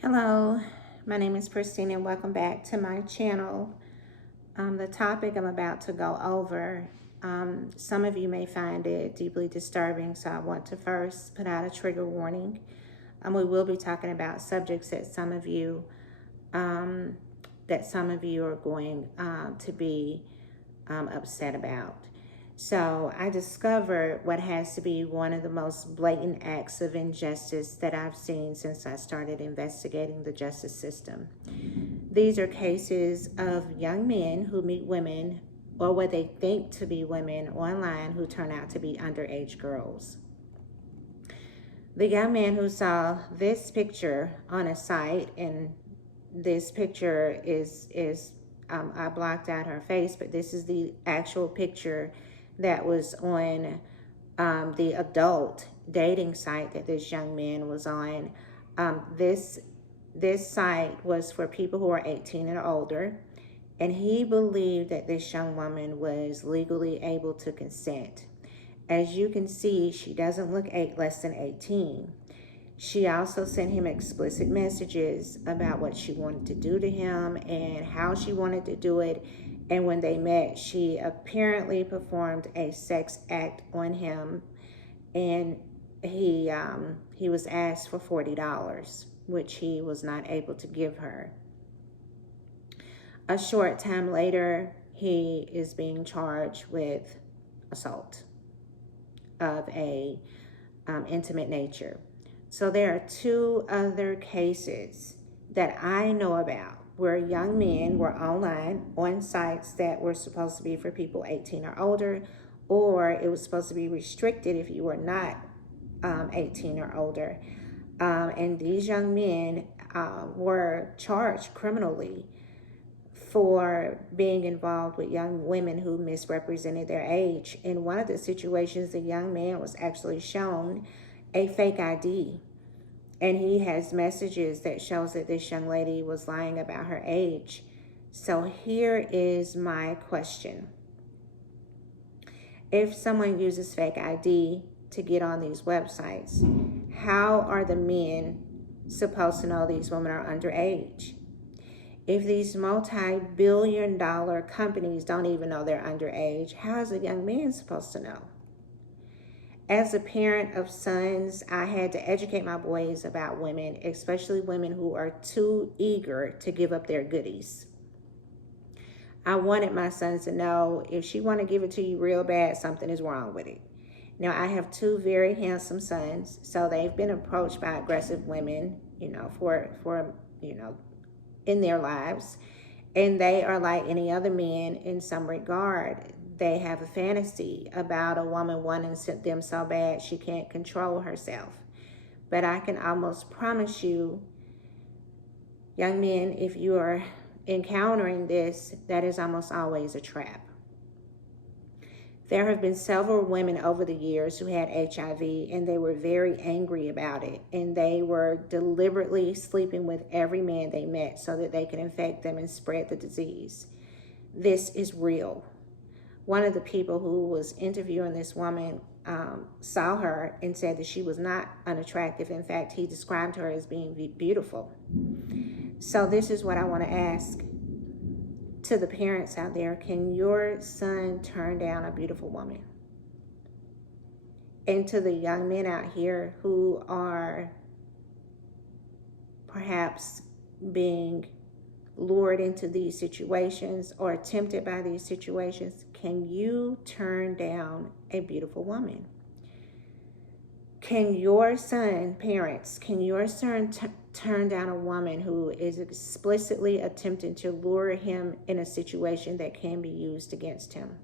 Hello, my name is Christine and welcome back to my channel. The topic I'm about to go over, some of you may find it deeply disturbing, so I want to first put out a trigger warning. We will be talking about subjects that some of you are going to be upset about. So I discovered what has to be one of the most blatant acts of injustice that I've seen since I started investigating the justice system. These are cases of young men who meet women, or what they think to be women, online who turn out to be underage girls. The young man who saw this picture on a site, and this picture is I blocked out her face, but this is the actual picture that was on the adult dating site that this young man was on. This site was for people who are 18 and older, and he believed that this young woman was legally able to consent. As you can see, she doesn't look less than 18. She also sent him explicit messages about what she wanted to do to him and how she wanted to do it. And when they met, she apparently performed a sex act on him, and he was asked for $40, which he was not able to give her. A short time later, he is being charged with assault of a intimate nature. So there are two other cases that I know about where young men were online on sites that were supposed to be for people 18 or older, or it was supposed to be restricted if you were not 18 or older. And these young men were charged criminally for being involved with young women who misrepresented their age. In one of the situations, the young man was actually shown a fake ID, and he has messages that shows that this young lady was lying about her age. So here is my question. If someone uses fake ID to get on these websites, how are the men supposed to know these women are underage? If these multi-billion-dollar companies don't even know they're underage, how is a young man supposed to know? As a parent of sons, I had to educate my boys about women, especially women who are too eager to give up their goodies. I wanted my sons to know if she want to give it to you real bad, something is wrong with it. Now, I have two very handsome sons, so they've been approached by aggressive women, for in their lives, and they are like any other man in some regard. They have a fantasy about a woman wanting them so bad she can't control herself. But I can almost promise you, young men, if you are encountering this, that is almost always a trap. There have been several women over the years who had HIV, and they were very angry about it, and they were deliberately sleeping with every man they met so that they could infect them and spread the disease. This is real. One of the people who was interviewing this woman saw her and said that she was not unattractive. In fact, he described her as being beautiful. So this is what I want to ask to the parents out there. Can your son turn down a beautiful woman? And to the young men out here who are perhaps being lured into these situations or tempted by these situations, can you turn down a beautiful woman? Can your son, parents, can your son turn down a woman who is explicitly attempting to lure him in a situation that can be used against him?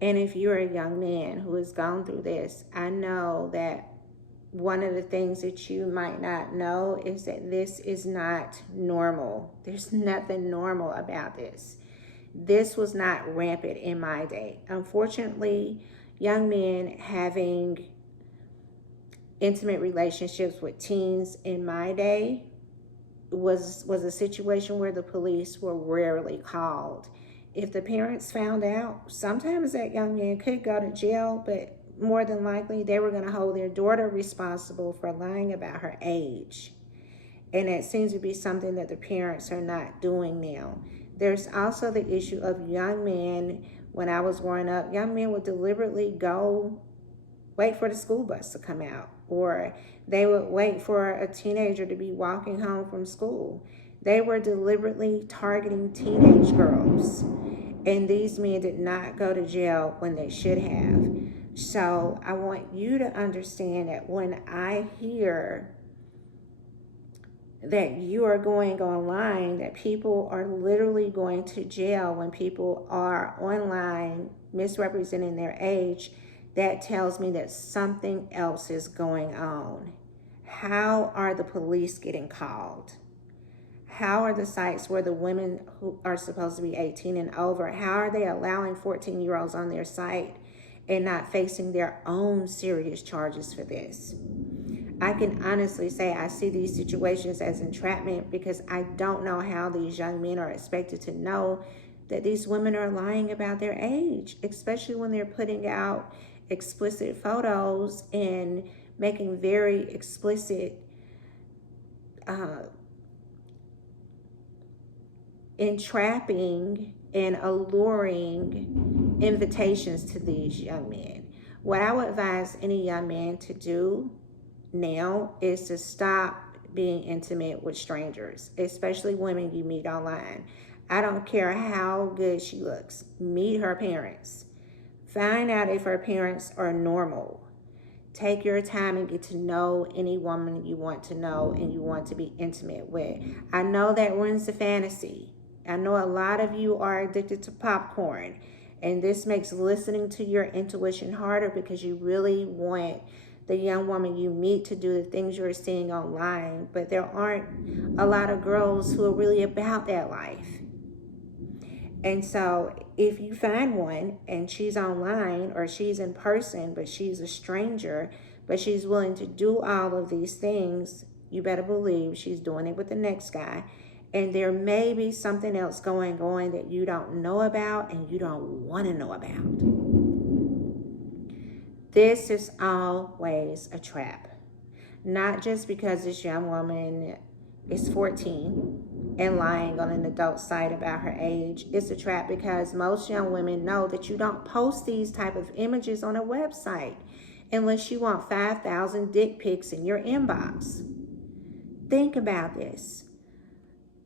And if you're a young man who has gone through this, I know that one of the things that you might not know is that this is not normal. There's nothing normal about this. This was not rampant in my day. Unfortunately, young men having intimate relationships with teens in my day was a situation where the police were rarely called. If the parents found out, sometimes that young man could go to jail, but more than likely, they were going to hold their daughter responsible for lying about her age. And it seems to be something that the parents are not doing now. There's also the issue of young men. When I was growing up, young men would deliberately go wait for the school bus to come out, or they would wait for a teenager to be walking home from school. They were deliberately targeting teenage girls, and these men did not go to jail when they should have. So I want you to understand that when I hear that you are going online, that people are literally going to jail when people are online misrepresenting their age, that tells me that something else is going on. How are the police getting called? How are the sites where the women who are supposed to be 18 and over, how are they allowing 14-year-olds on their site and not facing their own serious charges for this? I can honestly say I see these situations as entrapment, because I don't know how these young men are expected to know that these women are lying about their age, especially when they're putting out explicit photos and making very explicit entrapping and alluring invitations to these young men. What I would advise any young man to do now is to stop being intimate with strangers, especially women you meet online. I don't care how good she looks. Meet her parents. Find out if her parents are normal. Take your time and get to know any woman you want to know and you want to be intimate with. I know that ruins the fantasy. I know a lot of you are addicted to popcorn, and this makes listening to your intuition harder, because you really want the young woman you meet to do the things you're seeing online, but there aren't a lot of girls who are really about that life. And so if you find one and she's online or she's in person, but she's a stranger, but she's willing to do all of these things, you better believe she's doing it with the next guy. And there may be something else going on that you don't know about and you don't want to know about. This is always a trap. Not just because this young woman is 14 and lying on an adult site about her age. It's a trap because most young women know that you don't post these type of images on a website unless you want 5,000 dick pics in your inbox. Think about this.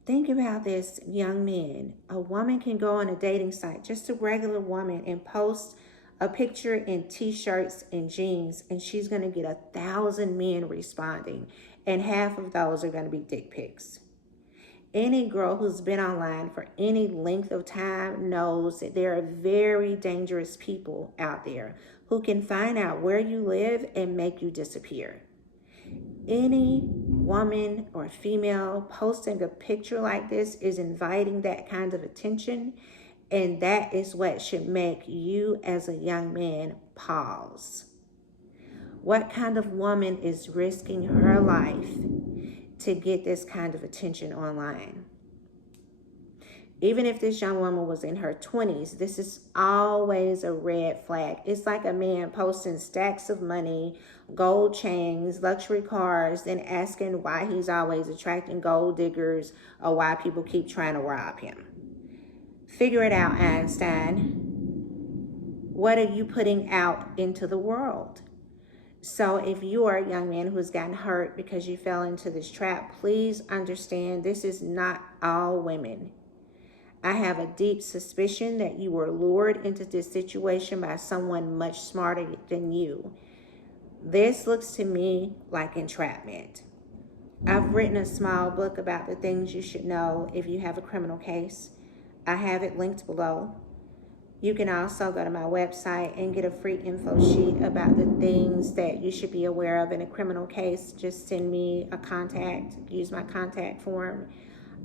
Think about this, young men. A woman can go on a dating site, just a regular woman, and post a picture in t-shirts and jeans, and she's going to get 1,000 men responding, and half of those are going to be dick pics. Any girl who's been online for any length of time knows that there are very dangerous people out there who can find out where you live and make you disappear. Any woman or female posting a picture like this is inviting that kind of attention, and that is what should make you as a young man pause. What kind of woman is risking her life to get this kind of attention online? Even if this young woman was in her 20s, this is always a red flag. It's like a man posting stacks of money, gold chains, luxury cars, then asking why he's always attracting gold diggers or why people keep trying to rob him. Figure it out, Einstein. What are you putting out into the world? So if you are a young man who's gotten hurt because you fell into this trap, please understand this is not all women. I have a deep suspicion that you were lured into this situation by someone much smarter than you. This looks to me like entrapment. I've written a small book about the things you should know if you have a criminal case. I have it linked below. You can also go to my website and get a free info sheet about the things that you should be aware of in a criminal case. Just send me a contact, use my contact form.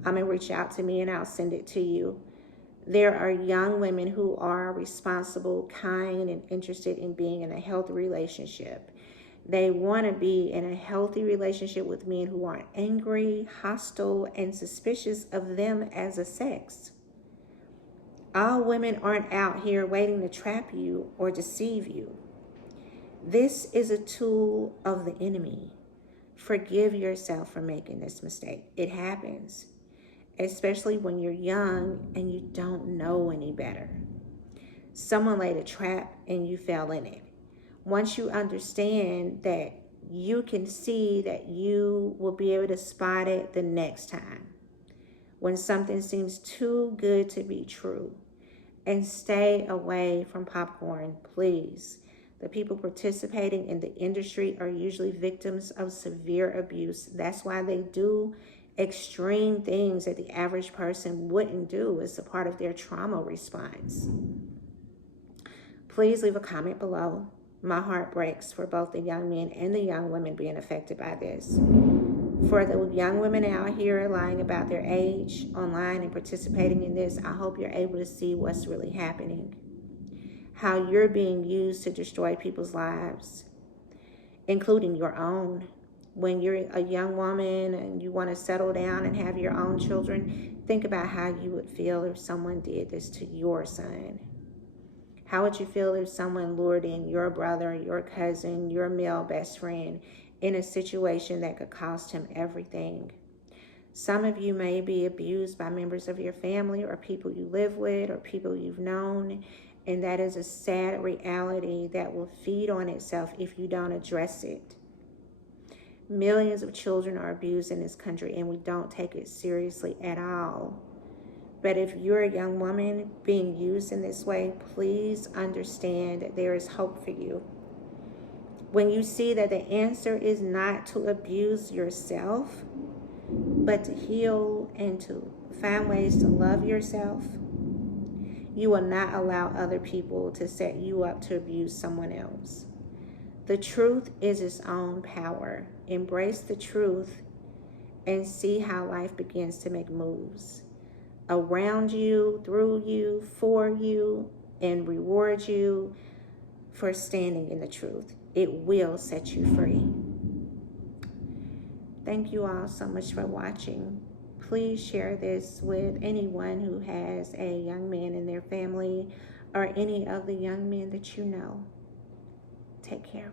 And reach out to me and I'll send it to you. There are young women who are responsible, kind, and interested in being in a healthy relationship. They want to be in a healthy relationship with men who aren't angry, hostile, and suspicious of them as a sex. All women aren't out here waiting to trap you or deceive you. This is a tool of the enemy. Forgive yourself for making this mistake. It happens, especially when you're young and you don't know any better. Someone laid a trap and you fell in it. Once you understand that, you can see that you will be able to spot it the next time when something seems too good to be true. And stay away from popcorn, please. The people participating in the industry are usually victims of severe abuse. That's why they do extreme things that the average person wouldn't do. It's a part of their trauma response. Please leave a comment below. My heart breaks for both the young men and the young women being affected by this. For the young women out here lying about their age online and participating in this, I hope you're able to see what's really happening. How you're being used to destroy people's lives, including your own. When you're a young woman and you want to settle down and have your own children, think about how you would feel if someone did this to your son. How would you feel if someone lured in your brother, your cousin, your male best friend in a situation that could cost him everything? Some of you may be abused by members of your family or people you live with or people you've known, and that is a sad reality that will feed on itself if you don't address it. Millions of children are abused in this country, and we don't take it seriously at all. But if you're a young woman being used in this way, please understand that there is hope for you. When you see that the answer is not to abuse yourself, but to heal and to find ways to love yourself, you will not allow other people to set you up to abuse someone else. The truth is its own power. Embrace the truth and see how life begins to make moves around you, through you, for you, and reward you for standing in the truth. It will set you free. Thank you all so much for watching. Please share this with anyone who has a young man in their family or any of the young men that you know. Take care.